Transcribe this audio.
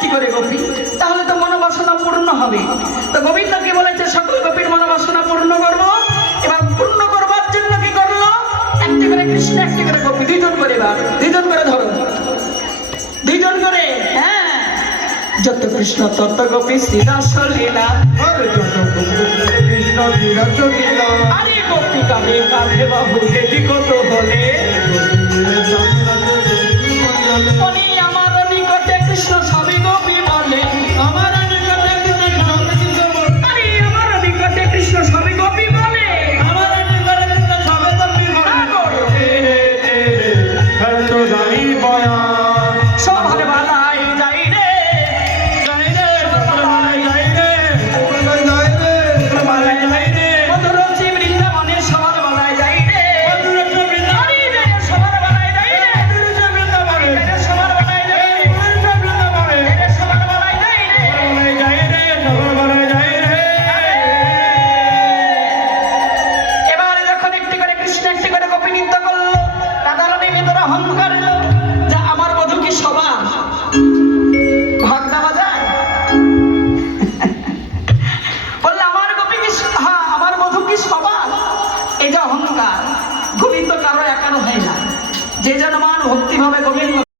একটি করে গোপী, তাহলে তো মনোবাসনা পূর্ণ হবে। তো গোবিন্দ কি বলেছে, সকল গোপীর মনোবাসনা পূর্ণ করবো। এবার পূর্ণ করবার জন্য কি করলো, একটি করে কৃষ্ণ একটি করে গোপী, দুইজন করে, এবার দুইজন করে ধরো, দুইজন করে। হ্যাঁ, যত কৃষ্ণ তত গোপী শ্রীদাস লীলা, কৃষ্ণ বিরাজ লীলা। আরে গোপী কাঁধে কাঁধে বাবু দেবী কত হলে, উনি আমার নিকটে কৃষ্ণ সবই গোপী বলে, আমার নিকটে কৃষ্ণ বলে, আরে আমার নিকটে কৃষ্ণ সবই গোপী বলে, আমার নিকটে কৃষ্ণ সবে গোপী বলে। এত জানি বয়ান, সবার বালাই যাই রে, যাই রে, সবাই যাই রে, সবাই যাই রে, সবাই যাই রে। মধুরচি বৃন্দাবনে সবার বালাই যাই রে, মধুরচি বৃন্দাবনে, আরে যাই সবার বালাই যাই রে, মধুরচি বৃন্দাবনে, যাই সবার বালাই যাই রে, মধুরচি বৃন্দাবনে, যাই সবার বালাই যাই রে। সবাই যাই রে, সবাই যাই রে। এবার যখন একটি করে কৃষ্ণ একটি করে গোপী নৃত্য করলো, রাধারানীর ভিতরে অহংকার এলো যে আমার বধূ কি সবার ভাগ দেওয়া যায়, বললে আমার গোপী কি, হ্যাঁ আমার বধূ কি সবার, এই যে অহংকার। গোবিন্দ কারো একানো হয় না, যে যেন মান ভক্তিভাবে গোবিন্দ